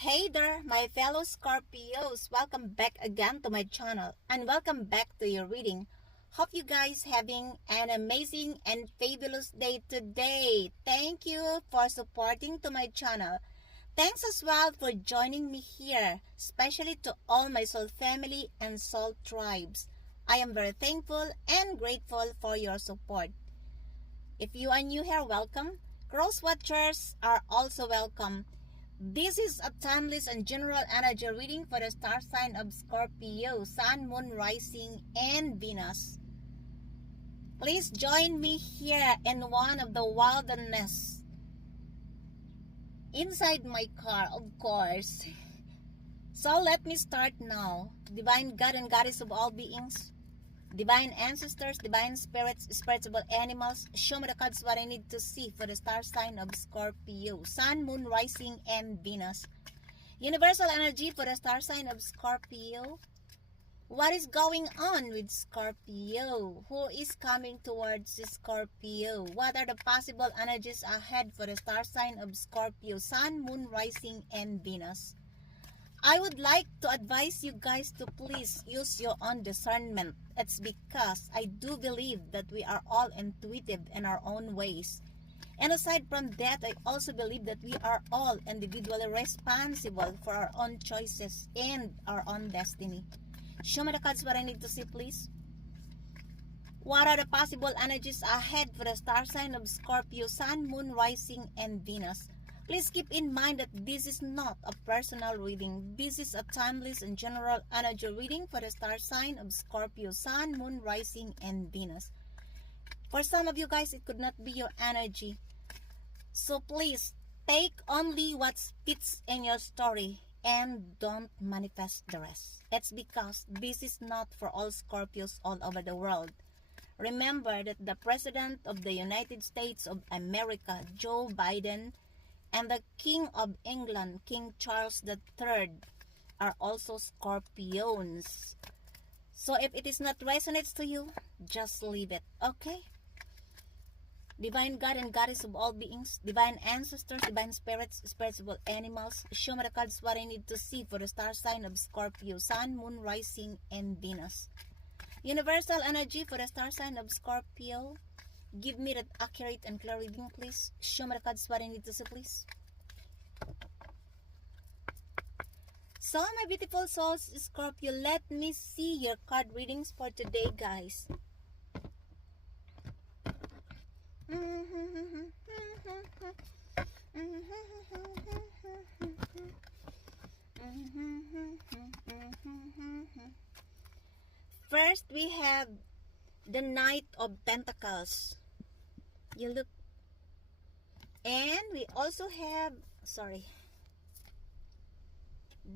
Hey there, my fellow Scorpios. Welcome back again to my channel and welcome back to your reading. Hope you guys having an amazing and fabulous day today. Thank you for supporting to my channel. Thanks as well for joining me here, especially to all my soul family and soul tribes. I am very thankful and grateful for your support. If you are new here, welcome. Cross watchers are also welcome. This is a timeless and general energy reading for the star sign of Scorpio, Sun, Moon, Rising, and Venus. Please join me here in one of the wilderness. Inside my car, of course. So let me start now. Divine God and Goddess of all beings, divine ancestors, divine spirits, spiritual animals, show me the cards what I need to see for the star sign of Scorpio, Sun, Moon, Rising, and Venus. Universal energy for the star sign of Scorpio. What is going on with Scorpio? Who is coming towards Scorpio? What are the possible energies ahead for the star sign of Scorpio, Sun, Moon, Rising, and Venus? I would like to advise you guys to please use your own discernment. It's because I do believe that we are all intuitive in our own ways. And aside from that, I also believe that we are all individually responsible for our own choices and our own destiny. Show me the cards what I need to see, please. What are the possible energies ahead for the star sign of Scorpio, Sun, Moon, Rising, and Venus? Please keep in mind that this is not a personal reading. This is a timeless and general energy reading for the star sign of Scorpio, Sun, Moon, Rising, and Venus. For some of you guys, it could not be your energy. So please, take only what fits in your story and don't manifest the rest. It's because this is not for all Scorpios all over the world. Remember that the President of the United States of America, Joe Biden, and the King of England, King Charles III, are also Scorpions. So if it is not resonates to you, just leave it, okay? Divine God and Goddess of all beings, divine ancestors, divine spirits, spiritual animals, show me the cards what I need to see for the star sign of Scorpio, Sun, Moon, Rising, and Venus. Universal energy for the star sign of Scorpio. Give me that accurate and clear reading, please. Show me the cards what I need to see, please. So, my beautiful souls, Scorpio, let me see your card readings for today, guys. First, we have the Knight of Pentacles. You look, and we also have,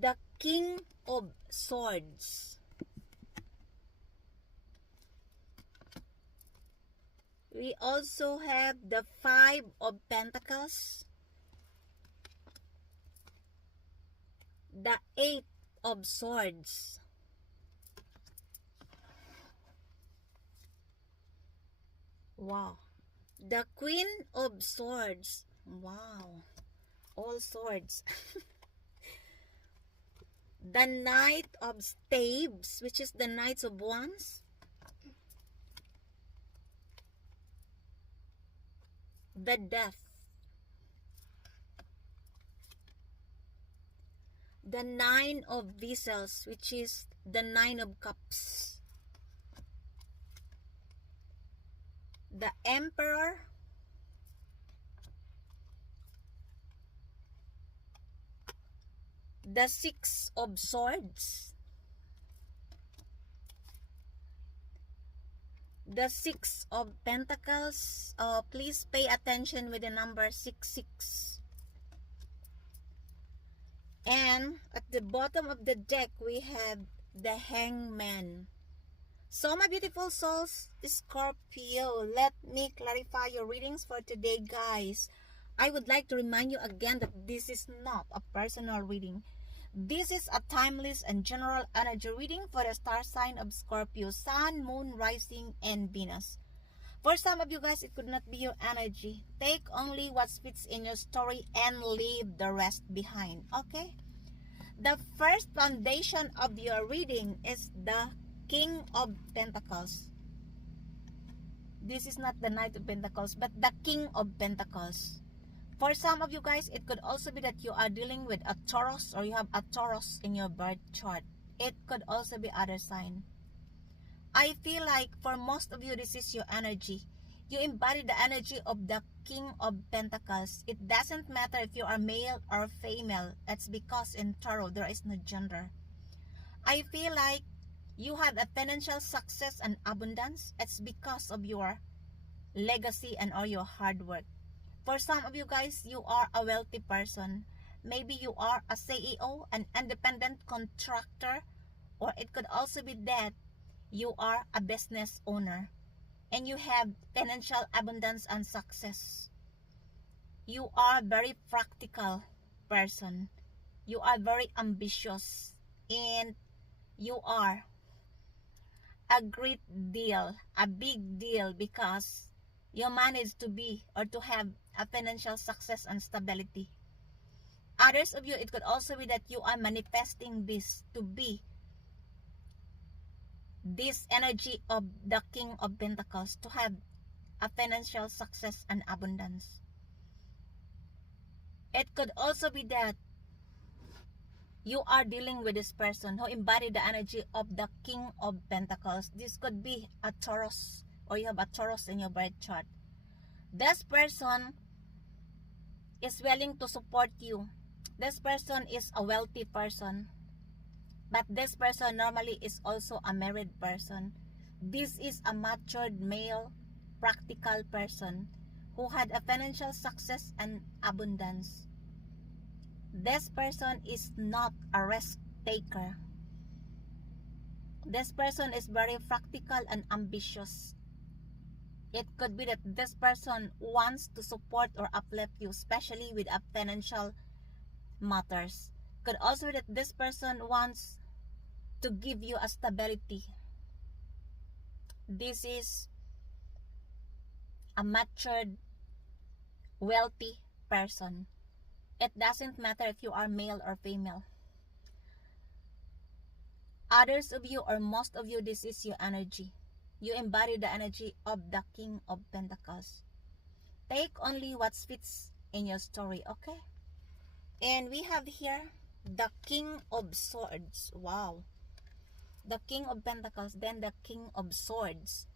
the King of Swords. We also have the Five of Pentacles, the Eight of Swords, wow, the Queen of Swords, wow, all swords. The Knight of Staves, which is the Knights of Wands, the Death, the Nine of Vessels, which is the Nine of Cups, the Emperor, the Six of Swords, the Six of Pentacles. Please pay attention with the number 66. And at the bottom of the deck, we have the Hangman. So, my beautiful souls, Scorpio, let me clarify your readings for today, guys. I would like to remind you again that this is not a personal reading. This is a timeless and general energy reading for the star sign of Scorpio, Sun, Moon, Rising, and Venus. For some of you guys, it could not be your energy. Take only what fits in your story and leave the rest behind, okay? The first foundation of your reading is the King of Pentacles. This is not the Knight of Pentacles, but the King of Pentacles. For some of you guys, it could also be that you are dealing with a Taurus, or you have a Taurus in your birth chart. It could also be other sign. I feel like for most of you, this is your energy. You embody the energy of the King of Pentacles. It doesn't matter if you are male or female. It's because in tarot, there is no gender. I feel like you have a financial success and abundance. It's because of your legacy and or your hard work. For some of you guys, you are a wealthy person. Maybe you are a CEO, an independent contractor, or it could also be that you are a business owner and you have financial abundance and success. You are a very practical person. You are very ambitious, and you are a great deal, a big deal, because you managed to be or to have a financial success and stability. Others of you, it could also be that you are manifesting this to be this energy of the King of Pentacles, to have a financial success and abundance. It could also be that you are dealing with this person who embodied the energy of the King of Pentacles. This could be a Taurus, or you have a Taurus in your birth chart. This person is willing to support you. This person is a wealthy person. But this person normally is also a married person. This is a matured male, practical person who had a financial success and abundance. This person is not a risk taker. This person is very practical and ambitious. It could be that this person wants to support or uplift you, especially with a financial matters. Could also be that this person wants to give you a stability. This is a matured, wealthy person. It doesn't matter if you are male or female. Others of you, or most of you, this is your energy. You embody the energy of the King of Pentacles. Take only what fits in your story, okay? And we have here the King of Swords. Wow. The King of Pentacles, then the King of Swords.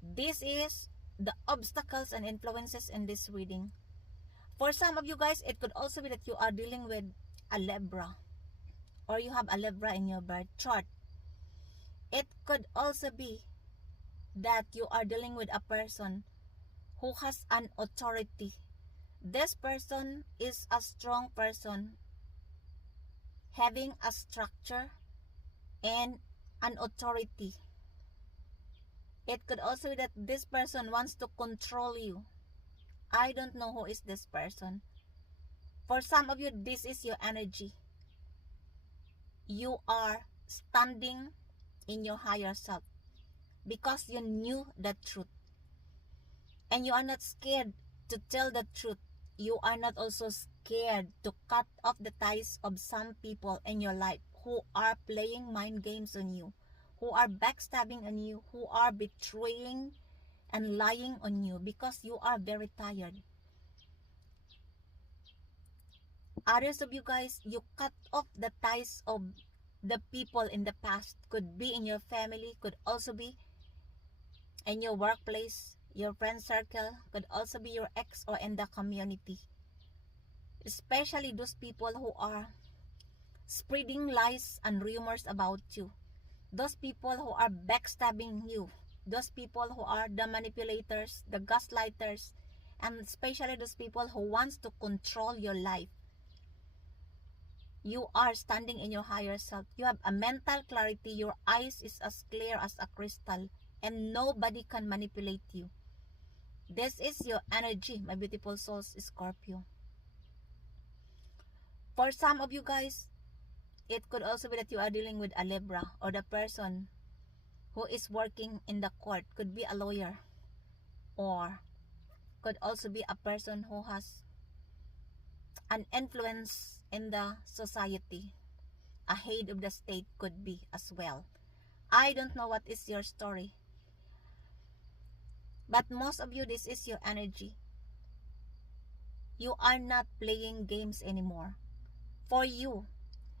This is the obstacles and influences in this reading. For some of you guys, it could also be that you are dealing with a Libra, or you have a Libra in your birth chart. It could also be that you are dealing with a person who has an authority. This person is a strong person, having a structure and an authority. It could also be that this person wants to control you. I don't know who is this person. For some of you, this is your energy. You are standing in your higher self because you knew the truth. And you are not scared to tell the truth. You are not also scared to cut off the ties of some people in your life who are playing mind games on you, who are backstabbing on you, who are betraying and lying on you, because you are very tired. Others of you guys, you cut off the ties of the people in the past. Could be in your family, could also be in your workplace, your friend circle, could also be your ex, or in the community. Especially those people who are spreading lies and rumors about you. Those people who are backstabbing you. Those people who are the manipulators, the gaslighters, and especially those people who wants to control your life. You are standing in your higher self. You have a mental clarity. Your eyes is as clear as a crystal, and nobody can manipulate you. This is your energy, my beautiful souls, Scorpio. For some of you guys, it could also be that you are dealing with a Libra, or the person who is working in the court. Could be a lawyer, or could also be a person who has an influence in the society. a head of the state could be as well. I don't know what is your story, but most of you, this is your energy. You are not playing games anymore. For you,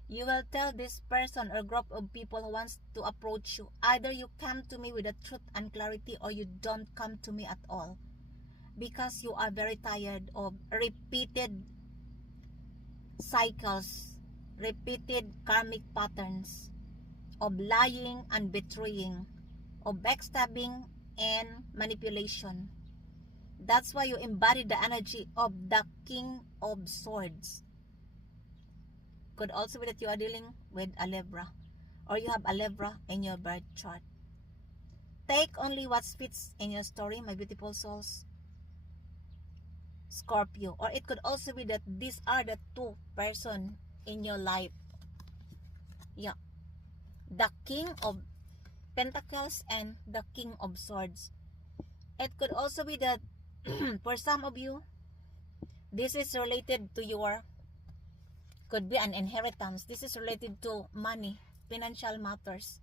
you will tell this person or group of people who wants to approach you, either you come to me with the truth and clarity, or you don't come to me at all, because you are very tired of repeated cycles, repeated karmic patterns of lying and betraying, of backstabbing and manipulation. That's why you embody the energy of the King of Swords. Could also be that you are dealing with a Libra, or you have a Libra in your birth chart. Take only what fits in your story, my beautiful souls. Scorpio, or it could also be that these are the two person in your life. Yeah, the King of Pentacles and the King of Swords. It could also be that for some of you, this is related to your, could be an inheritance. This is related to money, financial matters.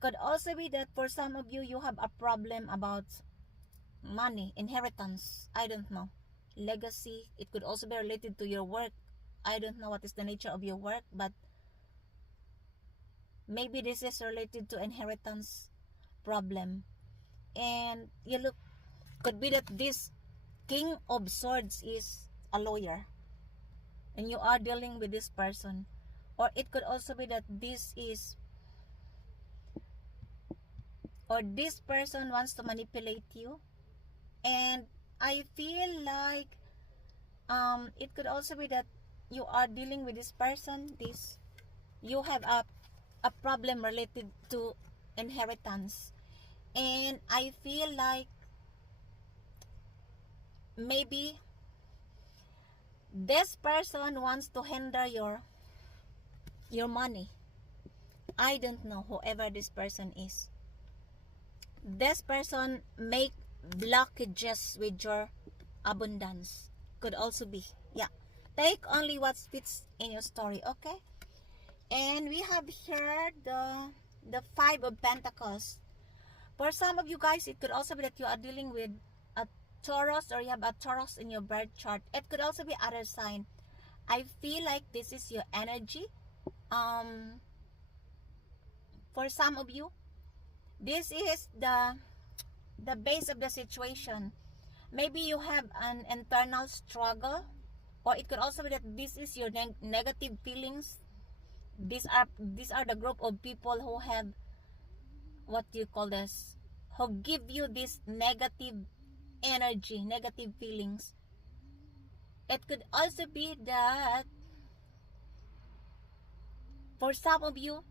Could also be that for some of you, you have a problem about money, inheritance, I don't know, legacy. It could also be related to your work. I don't know what is the nature of your work, but maybe this is related to inheritance problem. And you look, could be that this King of Swords is a lawyer and you are dealing with this person. Or it could also be that this is, or this person wants to manipulate you. And I feel like it could also be that you are dealing with this person, this, you have a problem related to inheritance. And I feel like maybe this person wants to hinder your money. I don't know, whoever this person is. This person make blockages with your abundance. Could also be. Yeah. Take only what fits in your story, okay? And we have here the Five of Pentacles. For some of you guys, it could also be that you are dealing with a Taurus, or you have a Taurus in your birth chart. It could also be other sign. I feel like this is your energy. For some of you, this is the base of the situation. Maybe you have an internal struggle, or it could also be that this is your negative feelings. These are the group of people who have, what do you call this, who give you this negative energy, negative feelings. It could also be that for some of you,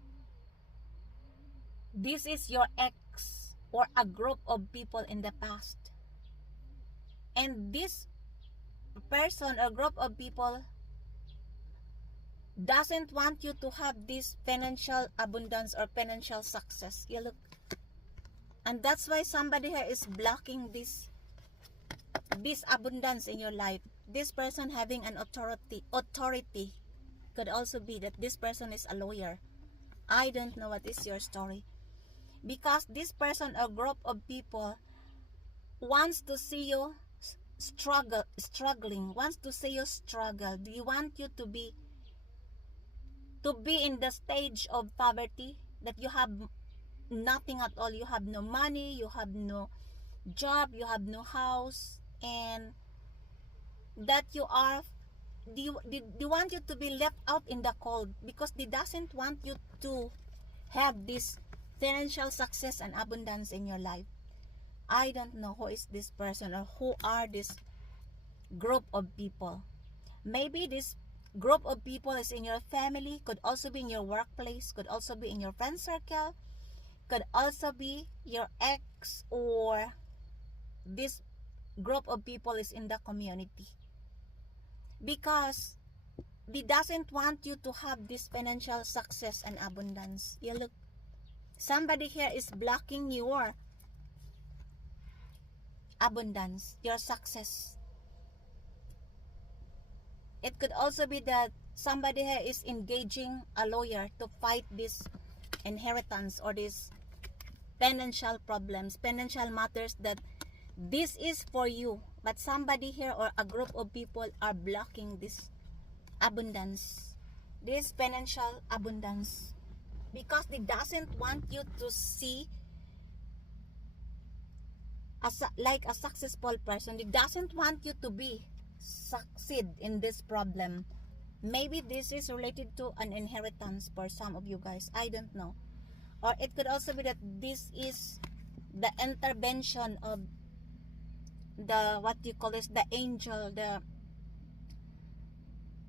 this is your ex or a group of people in the past. And this person or group of people doesn't want you to have this financial abundance or financial success. You look. And that's why somebody here is blocking this abundance in your life. This person having an authority. Could also be that this person is a lawyer. I don't know what is your story. Because this person or group of people wants to see you struggling, wants to see you struggle. Do you want you to be in the stage of poverty, that you have nothing at all? You have no money, you have no job, you have no house, and that you are, they want you to be left out in the cold, because they doesn't want you to have this financial success and abundance in your life. I don't know who is this person or who are this group of people. Maybe this group of people is in your family, could also be in your workplace, could also be in your friend circle, could also be your ex, or this group of people is in the community. Because they doesn't want you to have this financial success and abundance. You look, somebody here is blocking your abundance, your success. It could also be that somebody here is engaging a lawyer to fight this inheritance or this financial problems, financial matters, that this is for you, but somebody here or a group of people are blocking this abundance, this financial abundance, because they doesn't want you to see like a successful person. They doesn't want you to be succeed in this problem. Maybe this is related to an inheritance for some of you guys, I don't know. Or it could also be that this is the intervention of the, what you call this, the angel, the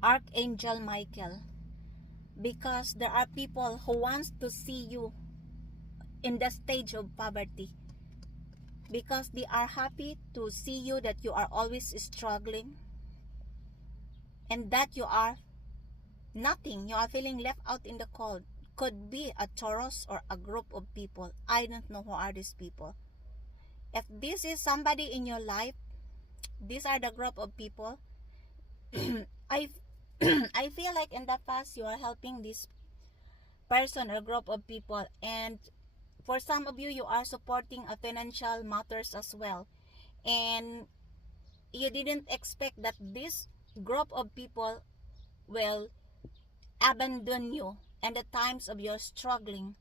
Archangel Michael, because there are people who wants to see you in the stage of poverty, because they are happy to see you that you are always struggling and that you are nothing, you are feeling left out in the cold. Could be a Taurus or a group of people, I don't know who are these people. If this is somebody in your life, these are the group of people. I I feel like in the past you are helping this person or group of people, and for some of you, you are supporting a financial matters as well, and you didn't expect that this group of people will abandon you in the times of your struggling.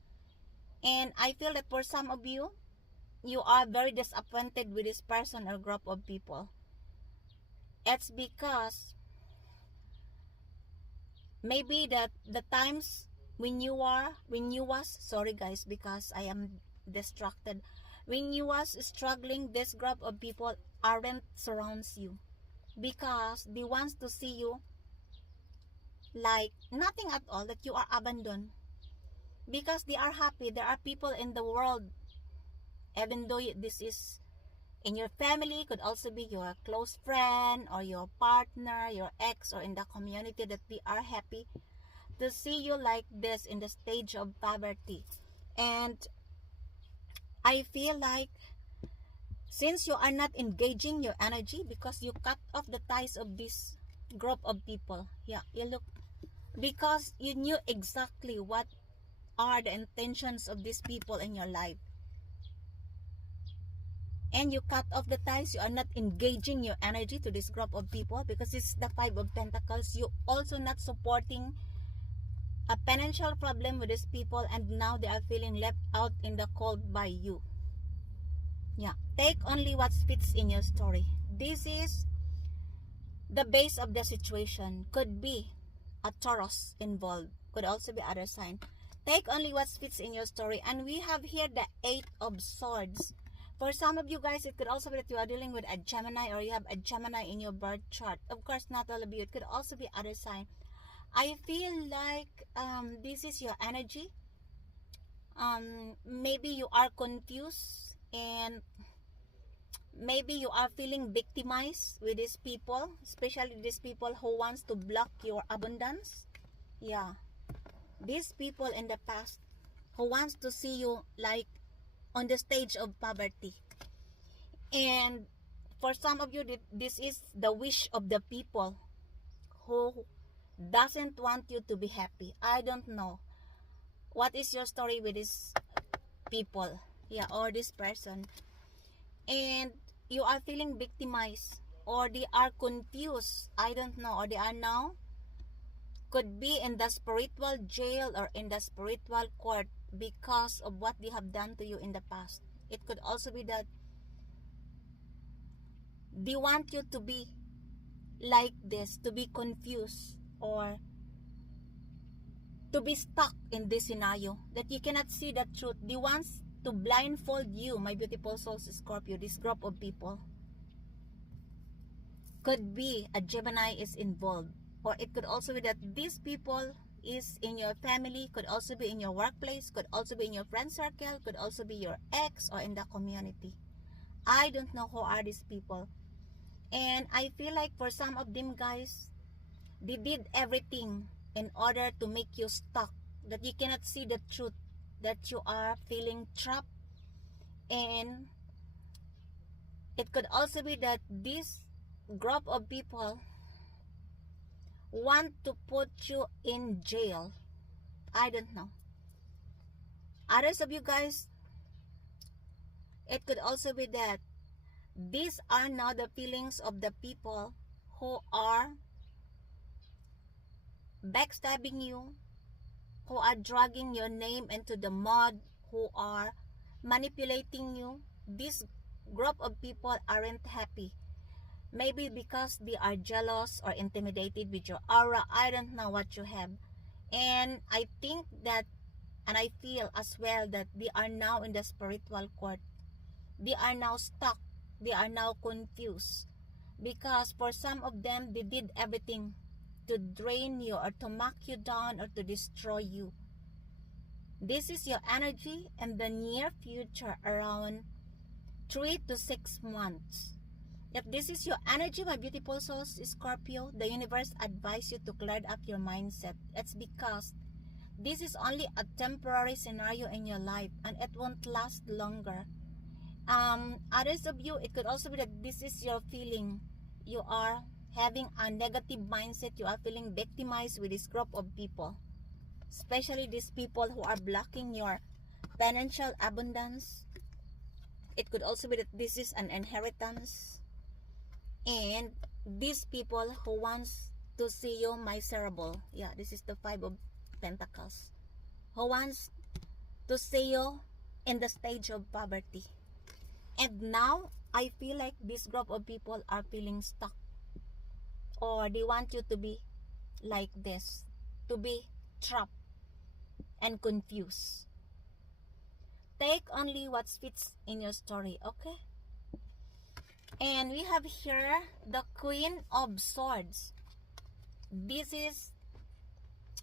And I feel that for some of you, you are very disappointed with this person or group of people. It's because maybe that the times when you was, sorry guys because I am distracted, when you was struggling, this group of people aren't surrounds you, because they wants to see you like nothing at all, that you are abandoned, because they are happy. There are people in the world, even though this is in your family, could also be your close friend or your partner, your ex, or in the community, that they are happy to see you like this in the stage of poverty. And I feel like since you are not engaging your energy, because you cut off the ties of this group of people, yeah, you look, because you knew exactly what are the intentions of these people in your life, and you cut off the ties, you are not engaging your energy to this group of people, because it's the Five of Pentacles. You also not supporting a financial problem with these people, and now they are feeling left out in the cold by you. Yeah, take only what fits in your story. This is the base of the situation. Could be a Taurus involved, could also be other sign. Take only what fits in your story. And we have here the Eight of Swords. For some of you guys, it could also be that you are dealing with a Gemini, or you have a Gemini in your birth chart. Of course, not all of you. It could also be other sign. I feel like this is your energy. Maybe you are confused, and maybe you are feeling victimized with these people, especially these people who wants to block your abundance. Yeah, these people in the past who wants to see you like on the stage of poverty. And for some of you, this is the wish of the people who doesn't want you to be happy. I don't know what is your story with these people, yeah, or this person. And you are feeling victimized, or they are confused, I don't know, or they are now could be in the spiritual jail or in the spiritual court because of what they have done to you in the past. It could also be that they want you to be like this, to be confused, or to be stuck in this scenario, that you cannot see the truth. They want to blindfold you, my beautiful souls, Scorpio. This group of people could be a Gemini is involved, or it could also be that these people is in your family, could also be in your workplace, could also be in your friend circle, could also be your ex, or in the community. I don't know who are these people. And I feel like for some of them guys, they did everything in order to make you stuck, that you cannot see the truth, that you are feeling trapped. And it could also be that this group of people want to put you in jail. I don't know. Others of you guys, it could also be that these are now the feelings of the people who are backstabbing you, who are dragging your name into the mud, who are manipulating you. This group of people aren't happy. Maybe because they are jealous or intimidated with your aura. I don't know what you have. And I think that, and I feel as well that they are now in the spiritual court. They are now stuck. They are now confused. Because for some of them, they did everything to drain you or to knock you down or to destroy you. This is your energy in the near future, around 3 to 6 months. If this is your energy, my beautiful souls, Scorpio, the universe advises you to clear up your mindset. It's because this is only a temporary scenario in your life and it won't last longer. Others of you, it could also be that this is your feeling. You are having a negative mindset. You are feeling victimized with this group of people. Especially these people who are blocking your financial abundance. It could also be that this is an inheritance. And these people who wants to see you miserable. Yeah, this is the 5 of Pentacles. Who wants to see you in the stage of poverty. And now, I feel like this group of people are feeling stuck. Or they want you to be like this. To be trapped and confused. Take only what fits in your story, okay? And we have here the Queen of Swords. This is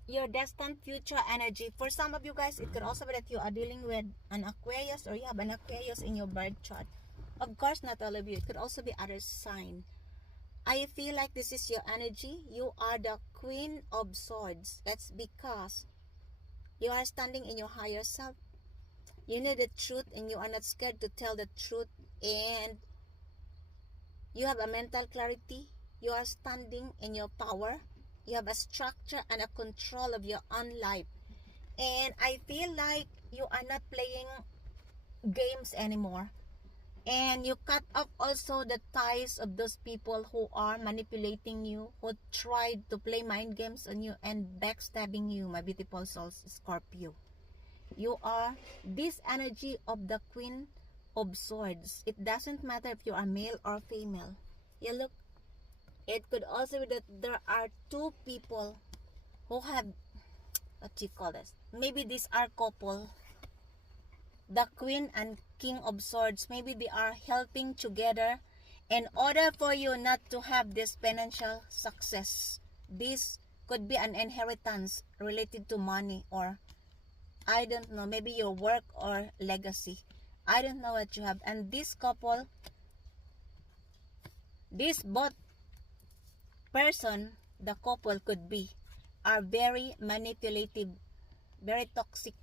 your destined future energy. For some of you guys, it could also be that you are dealing with an Aquarius or you have an Aquarius in your birth chart. Of course, not all of you. It could also be other sign. I feel like this is your energy. You are the Queen of Swords. That's because you are standing in your higher self. You know the truth and you are not scared to tell the truth. And you have a mental clarity. You are standing in your power. You have a structure and a control of your own life. And I feel like you are not playing games anymore. And you cut off also the ties of those people who are manipulating you, who tried to play mind games on you and backstabbing you, my beautiful souls, Scorpio. You are this energy of the Queen of Swords. It doesn't matter if you are male or female. Yeah, look. It could also be that there are 2 people who have, what do you call this? Maybe these are couple. The Queen and King of Swords. Maybe they are helping together in order for you not to have this financial success. This could be an inheritance related to money or I don't know, maybe your work or legacy. I don't know what you have. And this couple, this both person, the couple could be, are very manipulative, very toxic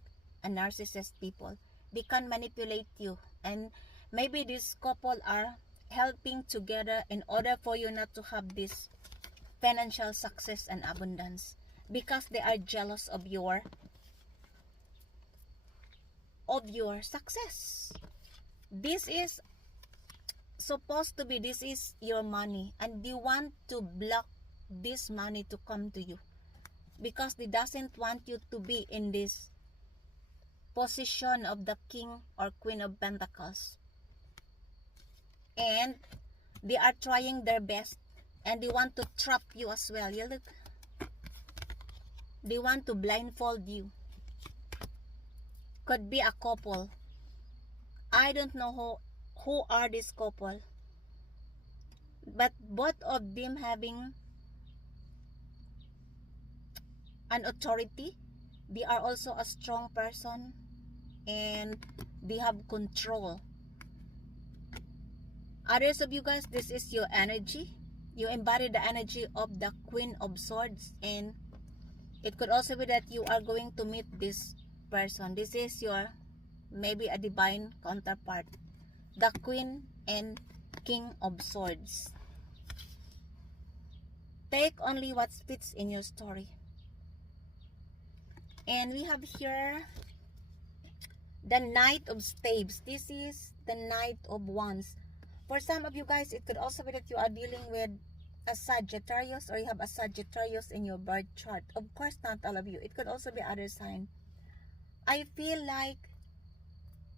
and narcissist people. They can manipulate you. And maybe this couple are helping together in order for you not to have this financial success and abundance. Because they are jealous of your success. This is supposed to be, this is your money. And they want to block this money to come to you. Because they doesn't want you to be in this position of the King or Queen of Pentacles. And they are trying their best. And they want to trap you as well. You look. They want to blindfold you. Could be a couple. I don't know who are this couple. But both of them having an authority. They are also a strong person. And they have control. Others of you guys, this is your energy. You embody the energy of the Queen of Swords. And it could also be that you are going to meet this person. This is your, maybe a divine counterpart. The Queen and King of Swords. Take only what fits in your story. And we have here the Knight of Staves. This is the Knight of Wands. For some of you guys, it could also be that you are dealing with a Sagittarius, or you have a Sagittarius in your birth chart. Of course, not all of you. It could also be other sign. I feel like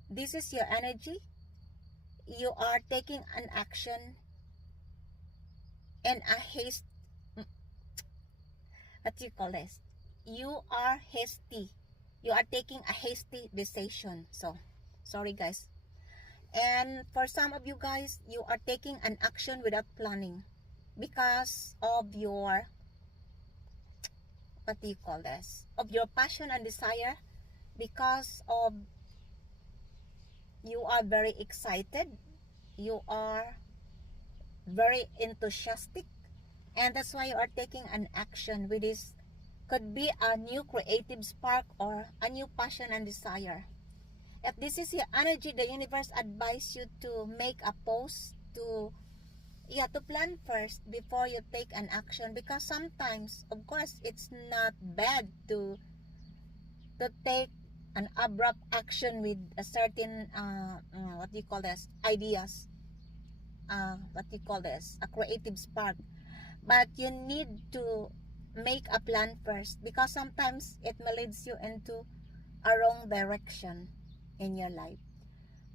this is your energy. You are taking an action and a haste. What do you call this? You are hasty. You are taking a hasty decision. So, sorry guys. And for some of you guys, you are taking an action without planning because of your, what do you call this? Of your passion and desire, because of you are very excited, you are very enthusiastic, and that's why you are taking an action with this. Could be a new creative spark or a new passion and desire. If this is your energy, the universe advise you to make a pause, to plan first before you take an action, because sometimes, of course, it's not bad to take an abrupt action with a certain what do you call this, ideas, what do you call this, a creative spark, but you need to make a plan first, because sometimes it may leads you into a wrong direction in your life.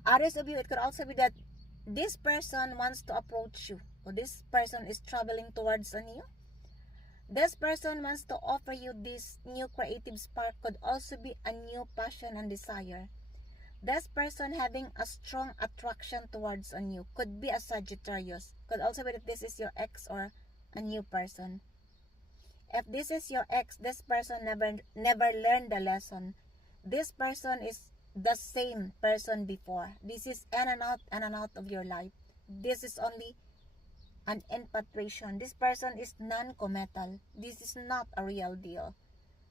Others of you, it could also be that this person wants to approach you, or this person is traveling towards on you. This person wants to offer you this new creative spark. Could also be a new passion and desire. This person having a strong attraction towards on you. Could be a Sagittarius. Could also be that this is your ex or a new person. If this is your ex, this person never learned the lesson. This person is the same person before. This is in and out of your life. This is only an infatuation. This person is non-committal. This is not a real deal.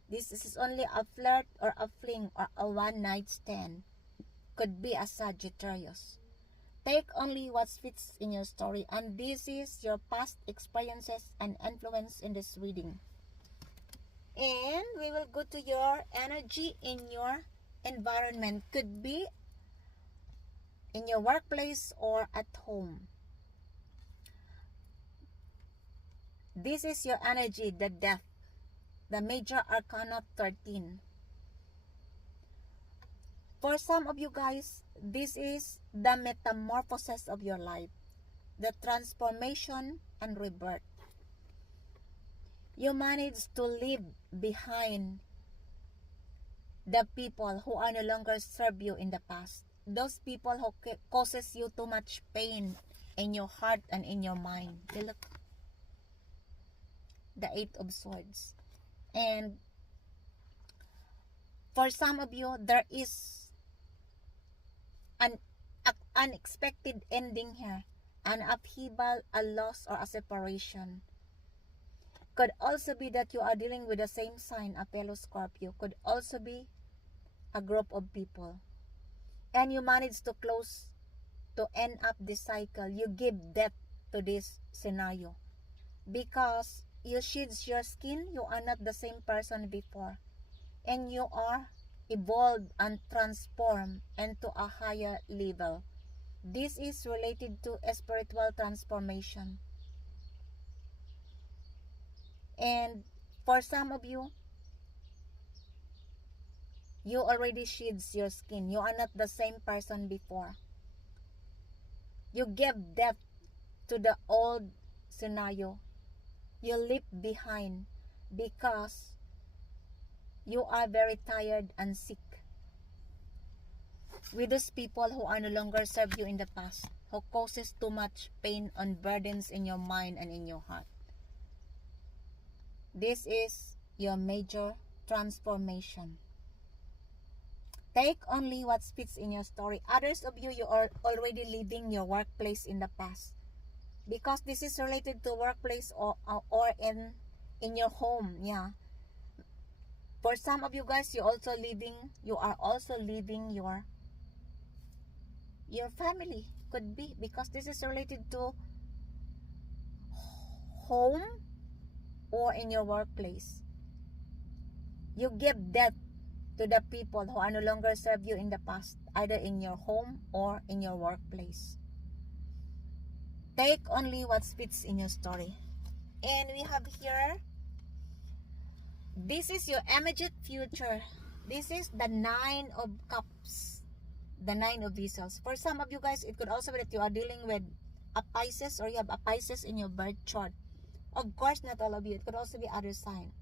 This is only a flirt or a fling or a one-night stand. Could be a Sagittarius. Take only what fits in your story, and this is your past experiences and influence in this reading. And we will go to your energy in your environment. Could be in your workplace or at home. This is your energy, the Death, the Major Arcana 13. For some of you guys, this is the metamorphosis of your life, the transformation and rebirth. You managed to leave behind the people who are no longer serve you in the past. Those people who causes you too much pain in your heart and in your mind. They look, the Eight of Swords. And for some of you, there is an unexpected ending here, an upheaval, a loss, or a separation. Could also be that you are dealing with the same sign, a fellow Scorpio. Could also be a group of people. And you manage to end up this cycle. You give death to this scenario. Because you shed your skin, you are not the same person before. And you are evolved and transformed into a higher level. This is related to a spiritual transformation. And for some of you, you already shed your skin. You are not the same person before. You give death to the old scenario. You leave behind because you are very tired and sick with those people who are no longer serve you in the past, who causes too much pain and burdens in your mind and in your heart. This is your major transformation. Take only what fits in your story. Others of you, you are already leaving your workplace in the past. Because this is related to workplace or in your home. Yeah. For some of you guys, you are also leaving your family. Could be because this is related to home, or in your workplace. You give death to the people who are no longer serve you in the past, either in your home or in your workplace. Take only what fits in your story. And we have here, this is your immediate future. This is the 9 of Cups, the 9 of Vessels. For some of you guys, it could also be that you are dealing with a Pisces, or you have a Pisces in your birth chart. Of course, not all of you. It could also be other sign.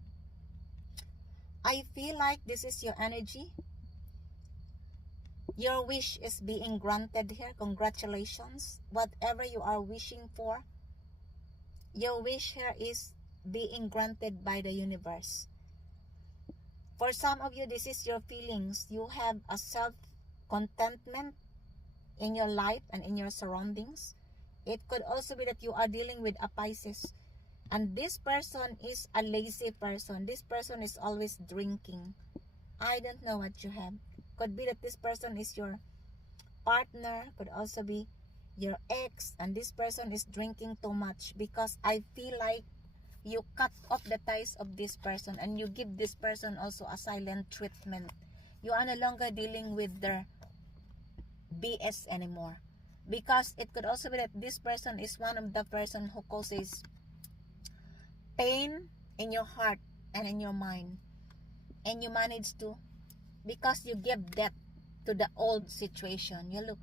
I feel like this is your energy. Your wish is being granted here. Congratulations. Whatever you are wishing for, your wish here is being granted by the universe. For some of you, this is your feelings. You have a self-contentment in your life and in your surroundings. It could also be that you are dealing with a Pisces. And this person is a lazy person. This person is always drinking. I don't know what you have. Could be that this person is your partner. Could also be your ex. And this person is drinking too much. Because I feel like you cut off the ties of this person. And you give this person also a silent treatment. You are no longer dealing with their BS anymore. Because it could also be that this person is one of the person who causes pain in your heart and in your mind, and you manage to, because you give depth to the old situation. You look,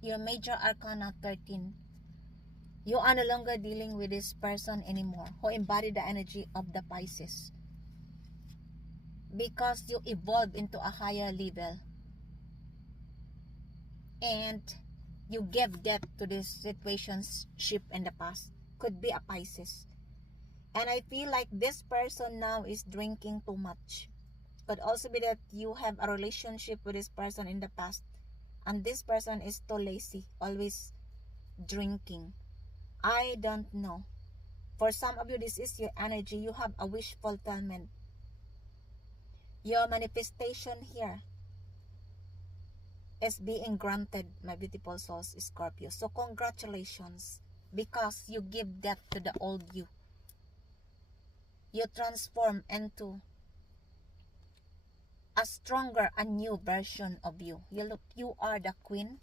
your major arcana 13, you are no longer dealing with this person anymore who embody the energy of the Pisces, because you evolve into a higher level and you give depth to this situationship in the past. Could be a Pisces. And I feel like this person now is drinking too much. Could also be that you have a relationship with this person in the past, and this person is too lazy, always drinking. I don't know. For some of you, this is your energy. You have a wish fulfillment. Your manifestation here is being granted, my beautiful souls, Scorpio. So congratulations, because you give death to the old you. You transform into a stronger, a new version of you. You look, you are the Queen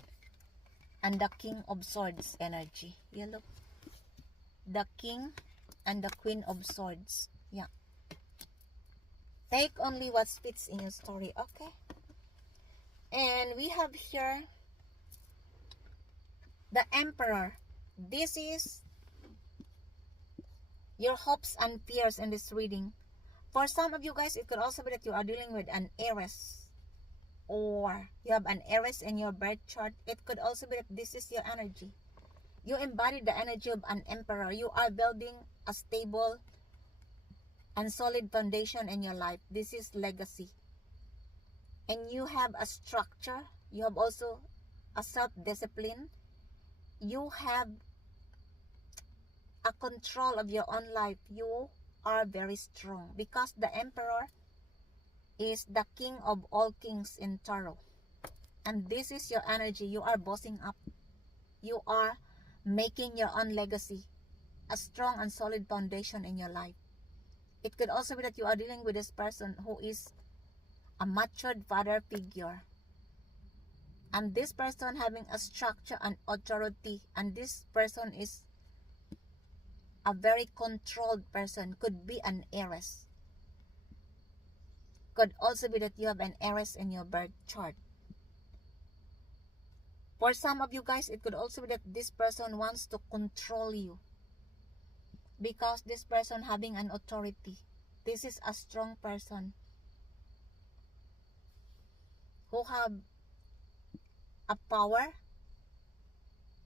and the King of Swords energy. You look, the King and the Queen of Swords. Yeah. Take only what fits in your story, okay? And we have here the Emperor. This is your hopes and fears in this reading. For some of you guys, it could also be that you are dealing with an Aries, or you have an Aries in your birth chart. It could also be that this is your energy. You embody the energy of an Emperor. You are building a stable and solid foundation in your life. This is legacy. And you have a structure. You have also a self-discipline. You have a control of your own life. You are very strong, because the Emperor is the king of all kings in tarot. And this is your energy. You are bossing up. You are making your own legacy, a strong and solid foundation in your life. It could also be that you are dealing with this person who is a matured father figure, and this person having a structure and authority, and this person is a very controlled person. Could be an Aries. Could also be that you have an Aries in your birth chart. For some of you guys, it could also be that this person wants to control you, because this person having an authority. This is a strong person who have a power,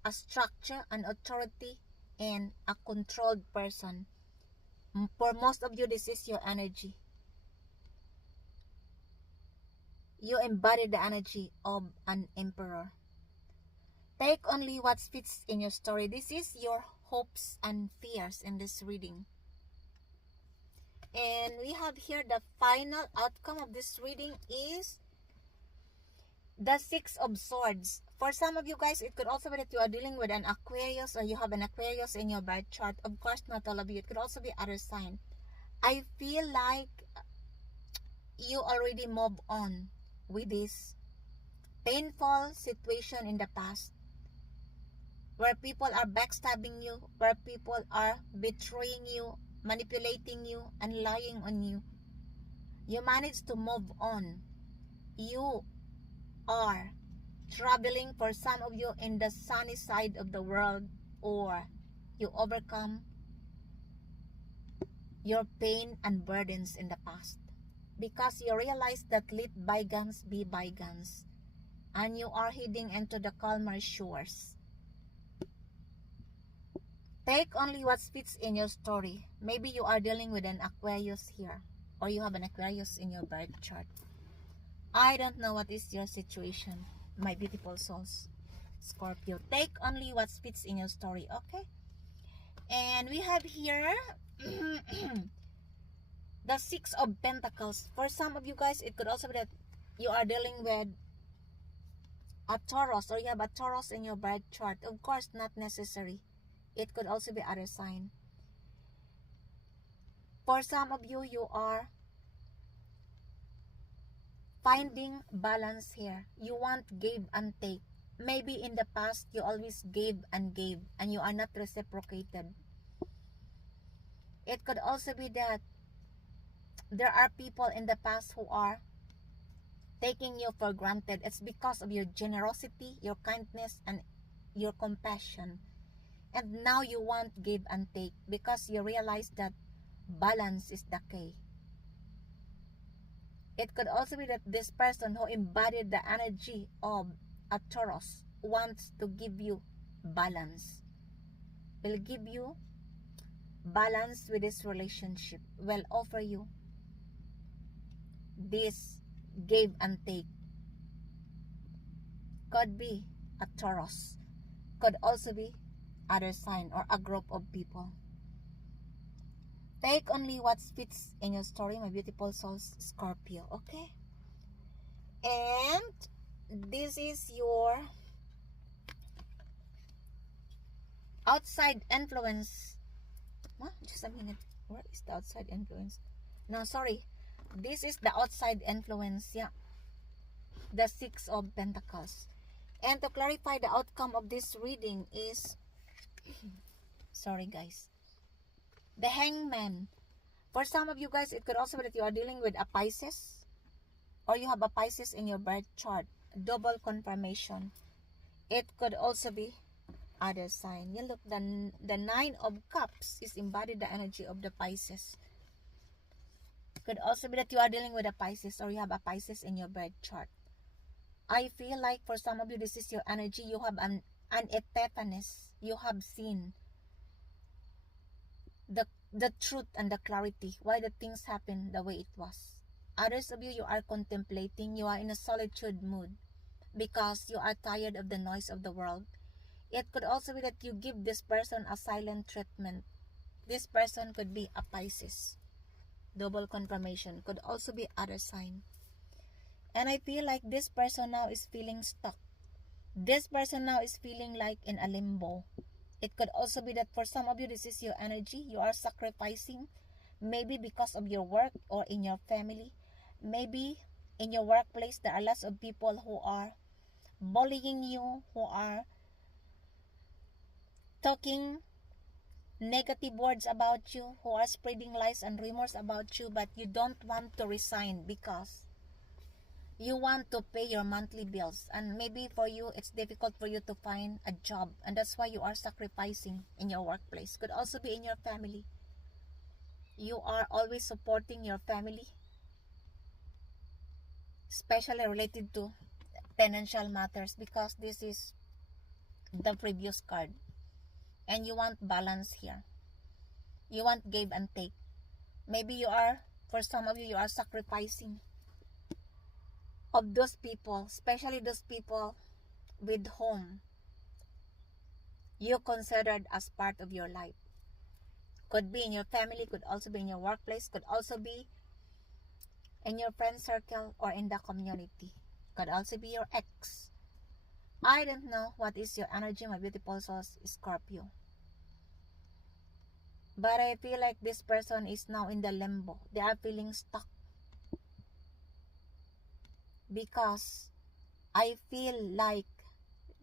a structure, an authority, and a controlled person. For most of you, this is your energy. You embody the energy of an Emperor. Take only what fits in your story. This is your hopes and fears in this reading. And we have here the final outcome of this reading is The Six of Swords. For some of you guys, it could also be that you are dealing with an Aquarius, or you have an Aquarius in your birth chart. Of course, not all of you. It could also be other sign. I feel like you already move on with this painful situation in the past, where people are backstabbing you, where people are betraying you, manipulating you, and lying on you. You managed to move on. You are traveling, for some of you, in the sunny side of the world, or you overcome your pain and burdens in the past, because you realize that let bygones be bygones, and you are heading into the calmer shores. Take only what fits in your story. Maybe you are dealing with an Aquarius here, or you have an Aquarius in your birth chart. I don't know what is your situation, my beautiful souls, Scorpio. Take only what fits in your story, okay? And we have here the Six of Pentacles. For some of you guys, it could also be that you are dealing with a Taurus, or you have a Taurus in your birth chart. Of course, not necessary. It could also be other sign. For some of you, you are finding balance here. You want give and take. Maybe in the past, you always gave, and you are not reciprocated. It could also be that there are people in the past who are taking you for granted. It's because of your generosity, your kindness, and your compassion. And now you want give and take, because you realize that balance is the key. It could also be that this person who embodied the energy of a Taurus wants to give you balance. Will give you balance with this relationship. Will offer you this give and take. Could be a Taurus. Could also be other sign, or a group of people. Take only what fits in your story, my beautiful souls, Scorpio, okay? And this is your outside influence. What? Just a minute. Where is the outside influence? No, sorry. This is the outside influence, yeah. The Six of Pentacles. And to clarify, the outcome of this reading is sorry guys, the Hangman. For some of you guys, it could also be that you are dealing with a Pisces, or you have a Pisces in your birth chart. Double confirmation. It could also be other sign. You look, the Nine of Cups is embodied the energy of the Pisces. Could also be that you are dealing with a Pisces, or you have a Pisces in your birth chart. I feel like for some of you, this is your energy. You have an epiphanous. You have seen the truth and the clarity, why the things happen the way it was. Others of you, you are contemplating. You are in a solitude mood because you are tired of the noise of the world. It could also be that you give this person a silent treatment. This person could be a Pisces. Double confirmation. Could also be other sign. And I feel like this person now is feeling stuck. This person now is feeling like in a limbo. It could also be that for some of you, this is your energy. You are sacrificing, maybe because of your work or in your family. Maybe in your workplace, there are lots of people who are bullying you, who are talking negative words about you, who are spreading lies and rumors about you, but you don't want to resign because you want to pay your monthly bills. And maybe for you, it's difficult for you to find a job, and that's why you are sacrificing in your workplace. Could also be in your family. You are always supporting your family, especially related to financial matters, because this is the previous card. And you want balance here. You want give and take. Maybe you are, for some of you, you are sacrificing of those people, especially those people with whom you considered as part of your life. Could be in your family, could also be in your workplace, could also be in your friend circle or in the community. Could also be your ex. I don't know what is your energy, my beautiful souls, Scorpio. But I feel like this person is now in the limbo. They are feeling stuck. Because I feel like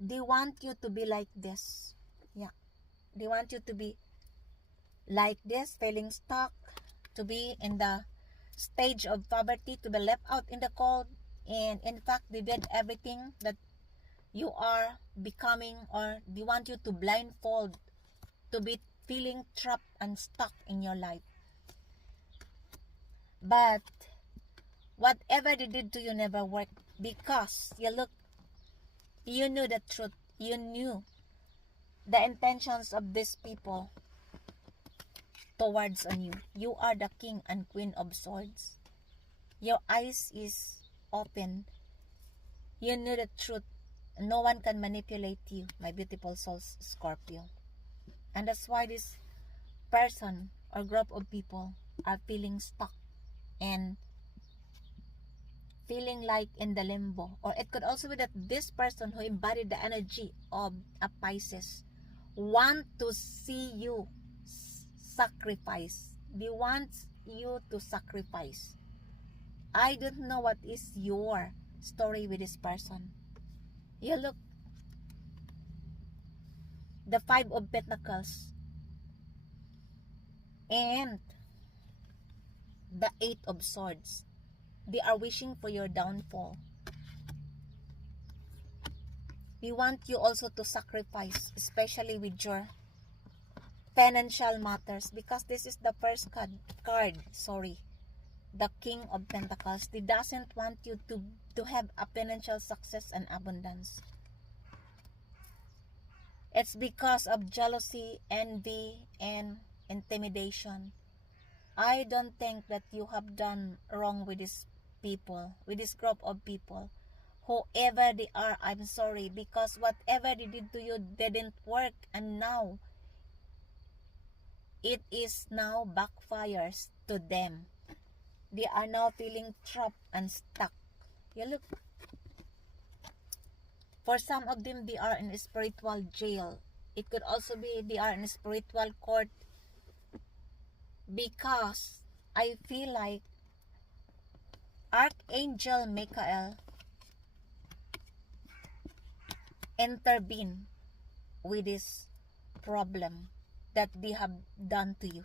they want you to be like this. Yeah. They want you to be like this, feeling stuck, to be in the stage of poverty, to be left out in the cold. And in fact, they did everything that you are becoming, or they want you to blindfold, to be feeling trapped and stuck in your life. But whatever they did to you never worked, because you knew the truth. You knew the intentions of these people towards on you. You are the king and queen of swords. Your eyes is open. You knew the truth. No one can manipulate you, my beautiful souls, Scorpio. And that's why this person or group of people are feeling stuck and feeling like in the limbo. Or it could also be that this person who embodied the energy of a Pisces want to see you sacrifice. They want you to sacrifice. I don't know what is your story with this person. You look, the Five of Pentacles and the Eight of Swords. They are wishing for your downfall. They want you also to sacrifice, especially with your financial matters, because this is the first card, the King of Pentacles. They doesn't want you to have a financial success and abundance. It's because of jealousy, envy, and intimidation. I don't think that you have done wrong with these people, with this group of people. Whoever they are, I'm sorry, because whatever they did to you didn't work, and now it is now backfires to them. They are now feeling trapped and stuck. You look. For some of them, they are in a spiritual jail. It could also be they are in a spiritual court, because I feel like Archangel Michael intervene with this problem that they have done to you.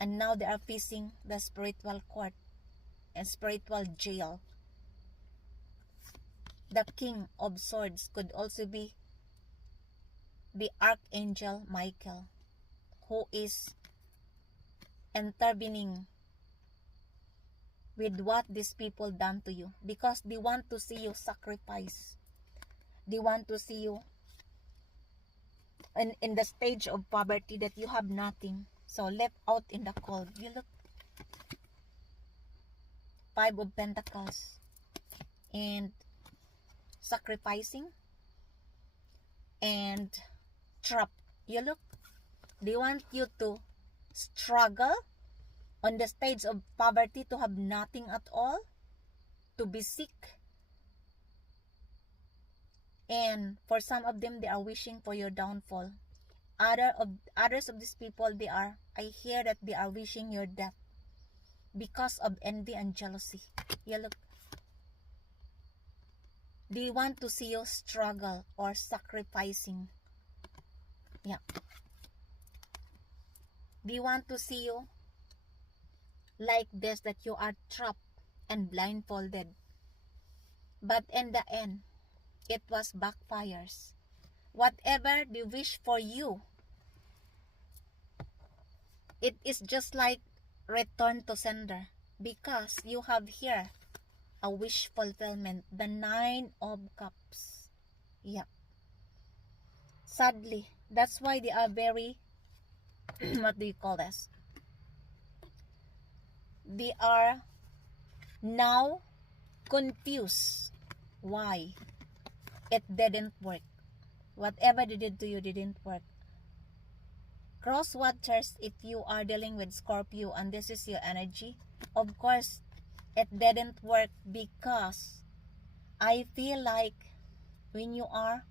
And now they are facing the spiritual court and spiritual jail. The King of Swords could also be the Archangel Michael, who is intervening with what these people done to you, because they want to see you sacrifice. They want to see you in the stage of poverty, that you have nothing, so left out in the cold. You look, Five of Pentacles and sacrificing and trap. You look, they want you to struggle on the stage of poverty, to have nothing at all, to be sick. And for some of them, they are wishing for your downfall. Others of these people, I hear that they are wishing your death because of envy and jealousy. You look, they want to see you struggle or sacrificing. Yeah. They want to see you like this, that you are trapped and blindfolded. But in the end, it was backfires. Whatever they wish for you, it is just like return to sender, because you have here a wish fulfillment, the Nine of Cups. Yeah. Sadly, that's why they are very what do you call this? They are now confused. Why? It didn't work. Whatever they did to you didn't work. Cross watchers, if you are dealing with Scorpio and this is your energy, of course, it didn't work because I feel like when you are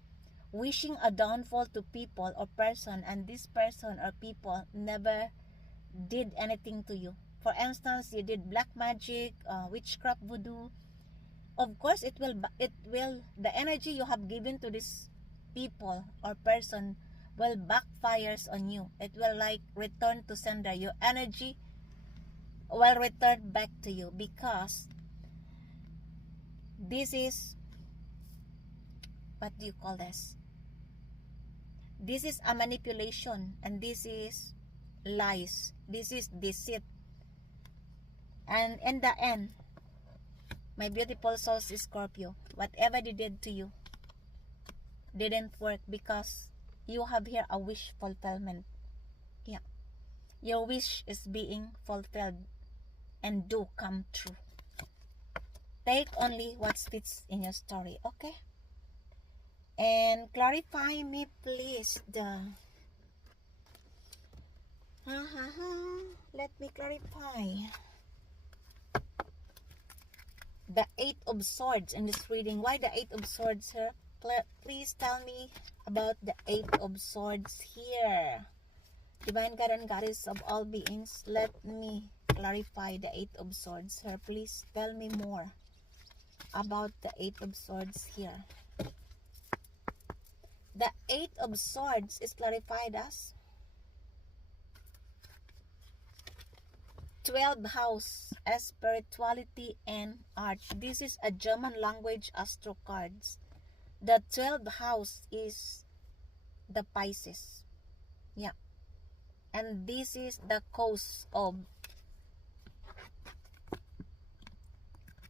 wishing a downfall to people or person, and this person or people never did anything to you. For instance, you did black magic, witchcraft, voodoo. Of course, the energy you have given to this people or person will backfires on you. It will like return to sender. Your energy will return back to you, because this is, what do you call this? This is a manipulation, and this is lies. This is deceit. And in the end, my beautiful souls is Scorpio, whatever they did to you didn't work, because you have here a wish fulfillment. Yeah, your wish is being fulfilled and do come true. Take only what fits in your story, okay? And clarify me please let me clarify the Eight of Swords in this reading. Why the Eight of Swords here? Please tell me about the Eight of Swords here. Divine God and Goddess of all beings, let me clarify the Eight of Swords here. Please tell me more about the Eight of Swords here. The Eight of Swords is clarified as 12th house, spirituality and art. This is a German language astro cards. The 12th house is the Pisces. Yeah. And this is the cause of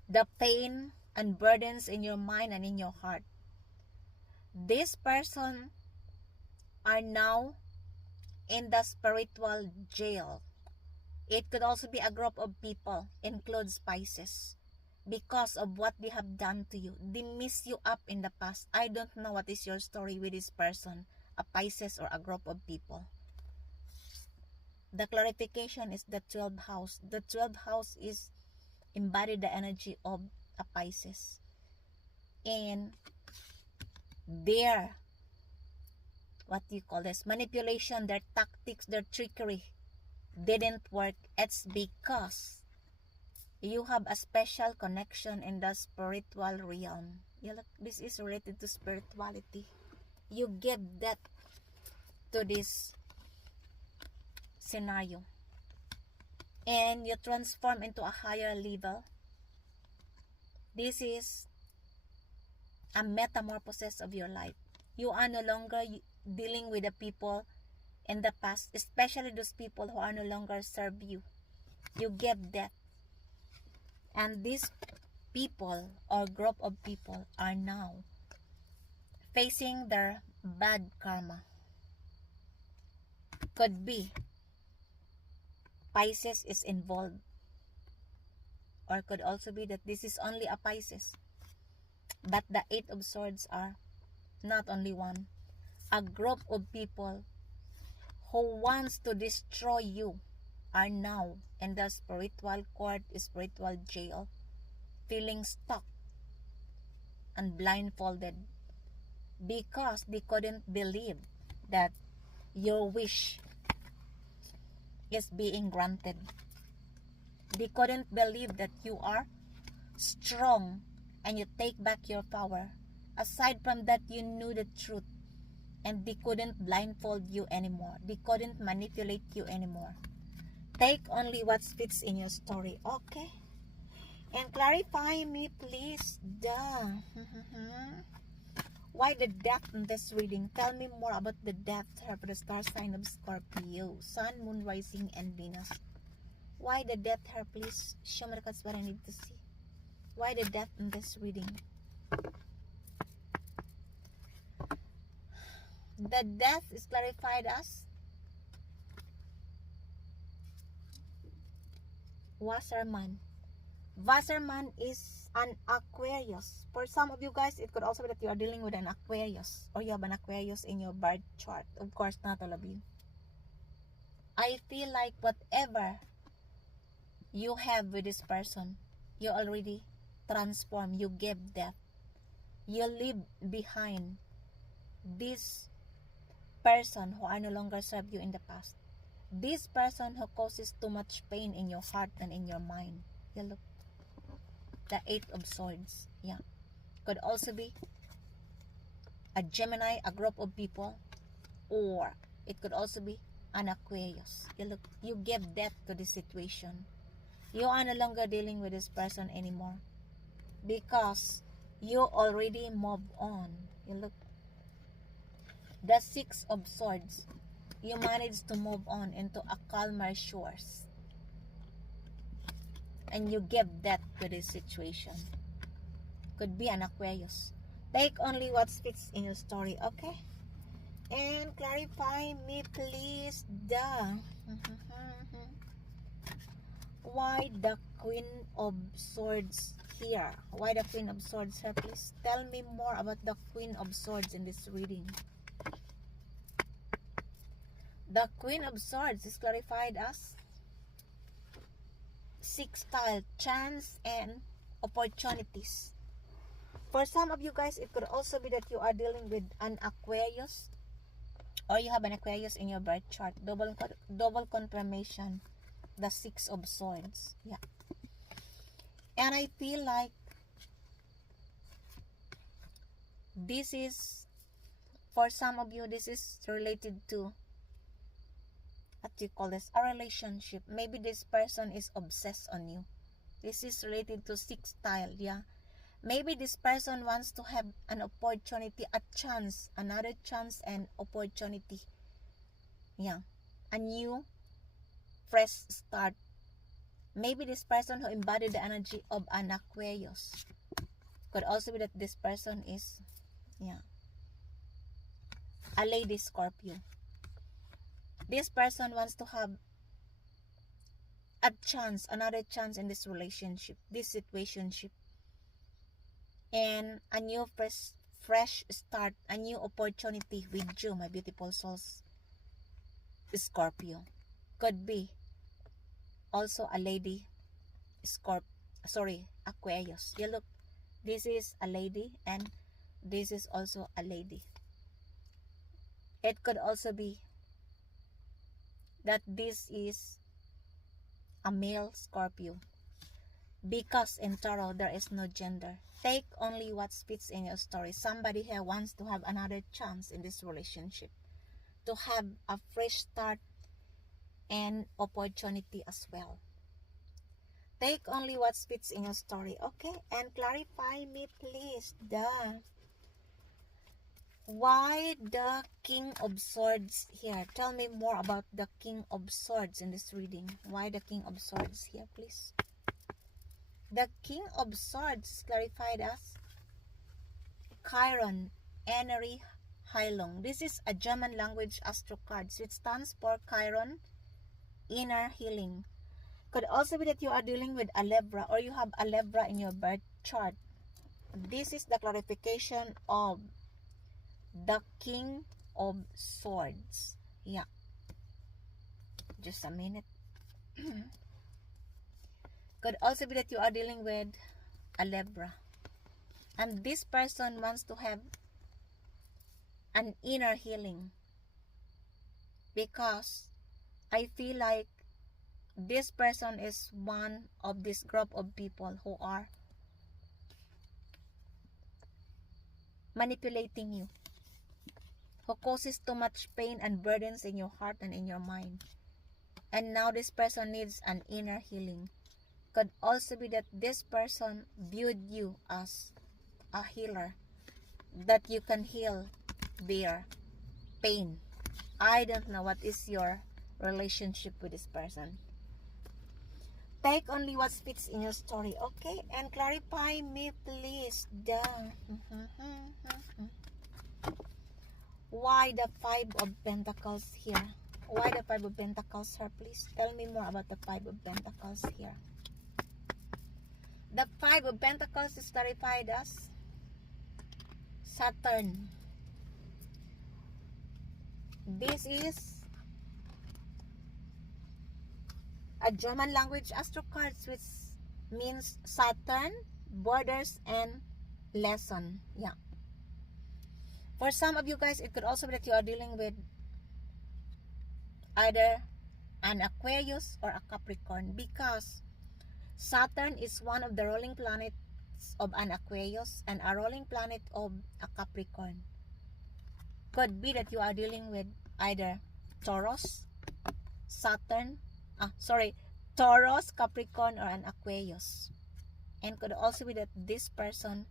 the pain and burdens in your mind and in your heart. This person are now in the spiritual jail. It could also be a group of people, includes Pisces, because of what they have done to you. They mess you up in the past. I don't know what is your story with this person, a Pisces or a group of people. The clarification is the 12th house. The 12th house is embodied the energy of a Pisces. And their, what do you call this, manipulation, their tactics, their trickery didn't work. It's because you have a special connection in the spiritual realm. This is related to spirituality. You give that to this scenario, and you transform into a higher level. This is a metamorphosis of your life. You are no longer dealing with the people in the past, especially those people who are no longer serve you. You give that, and these people or group of people are now facing their bad karma. Could be Pisces is involved, or could also be that this is only a Pisces, but the Eight of Swords are not only one. A group of people who wants to destroy you are now in the spiritual court, spiritual jail, feeling stuck and blindfolded because they couldn't believe that your wish is being granted. They couldn't believe that you are strong and you take back your power. Aside from that, you knew the truth, and they couldn't blindfold you anymore. They couldn't manipulate you anymore. Take only what fits in your story, okay? And clarify me please why the death in this reading? Tell me more about the death for the star sign of Scorpio, Sun, Moon, Rising, and Venus. Why the death here, please? Show me the cards what I need to see. Why the death in this reading? The death is clarified as Wasserman. Wasserman is an Aquarius. For some of you guys, it could also be that you are dealing with an Aquarius, or you have an Aquarius in your birth chart. Of course, not all of you. I feel like whatever you have with this person, you already transform, you give death. You leave behind this person who are no longer serve you in the past. This person who causes too much pain in your heart and in your mind. You look, the Eight of Swords. Yeah. Could also be a Gemini, a group of people, or it could also be an Aquarius. You look, you give death to this situation. You are no longer dealing with this person anymore because you already moved on. You look, the Six of Swords. You managed to move on into a calmer shores, and you give death to this situation. Could be an Aquarius. Take only what fits in your story, okay? And clarify me, please, why the Queen of Swords here? Why the Queen of Swords here, please? Tell me more about the Queen of Swords in this reading. The Queen of Swords is clarified as sextile, chance and opportunities. For some of you guys, it could also be that you are dealing with an Aquarius, or you have an Aquarius in your birth chart. Double confirmation. The Six of Swords. Yeah. And I feel like this is, for some of you, this is related to, what do you call this, a relationship. Maybe this person is obsessed on you. This is related to sextile. Yeah. Maybe this person wants to have an opportunity, a chance, another chance and opportunity. Yeah. A new, fresh start. Maybe this person who embodied the energy of an Aquarius. Could also be that this person is, yeah, a lady Scorpio. This person wants to have a chance, another chance in this relationship, this situationship. And a new fresh start, a new opportunity with you, my beautiful souls, Scorpio. Could be also a lady Aquarius. You look, this is a lady and this is also a lady. It could also be that this is a male Scorpio, because in tarot there is no gender. Take only what fits in your story. Somebody here wants to have another chance in this relationship, to have a fresh start and opportunity as well. Take only what fits in your story, okay? And clarify me, please, why the King of Swords here? Tell me more about the King of Swords in this reading. Why the King of Swords here, please? The King of Swords is clarified as Chiron Enery Heilung. This is a German language astro cards, which stands for Chiron, inner healing. Could also be that you are dealing with a Libra, or you have a Libra in your birth chart. This is the clarification of the King of Swords. Yeah. Just a minute. Could also be that you are dealing with a Libra, and this person wants to have an inner healing, because I feel like this person is one of this group of people who are manipulating you, who causes too much pain and burdens in your heart and in your mind, and now this person needs an inner healing. Could also be that this person viewed you as a healer, that you can heal their pain. I don't know what is your relationship with this person. Take only what fits in your story, okay? And clarify me, please, why the Five of Pentacles here? Why the Five of Pentacles here, please? Tell me more about the Five of Pentacles here. The Five of Pentacles is clarified as Saturn. This is a German language astro cards, which means Saturn, borders, and lesson. Yeah. For some of you guys, it could also be that you are dealing with either an Aquarius or a Capricorn, because Saturn is one of the ruling planets of an Aquarius and a ruling planet of a Capricorn. Could be that you are dealing with either Taurus, Taurus, Capricorn, or an Aquarius. And could also be that this person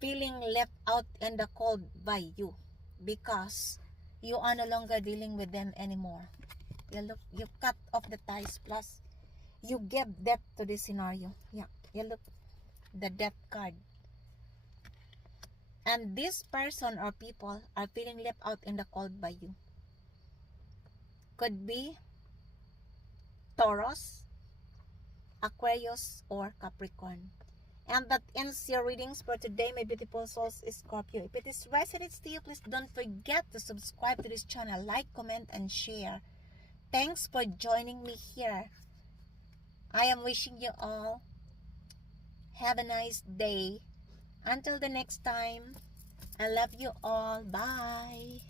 feeling left out in the cold by you, because you are no longer dealing with them anymore. You cut off the ties, plus you give death to this scenario. Yeah, you look the death card. And this person or people are feeling left out in the cold by you. Could be Taurus, Aquarius, or Capricorn. And that ends your readings for today, my beautiful souls, Scorpio. If it is resonates to you, please don't forget to subscribe to this channel, like, comment, and share. Thanks for joining me here. I am wishing you all have a nice day. Until the next time, I love you all. Bye.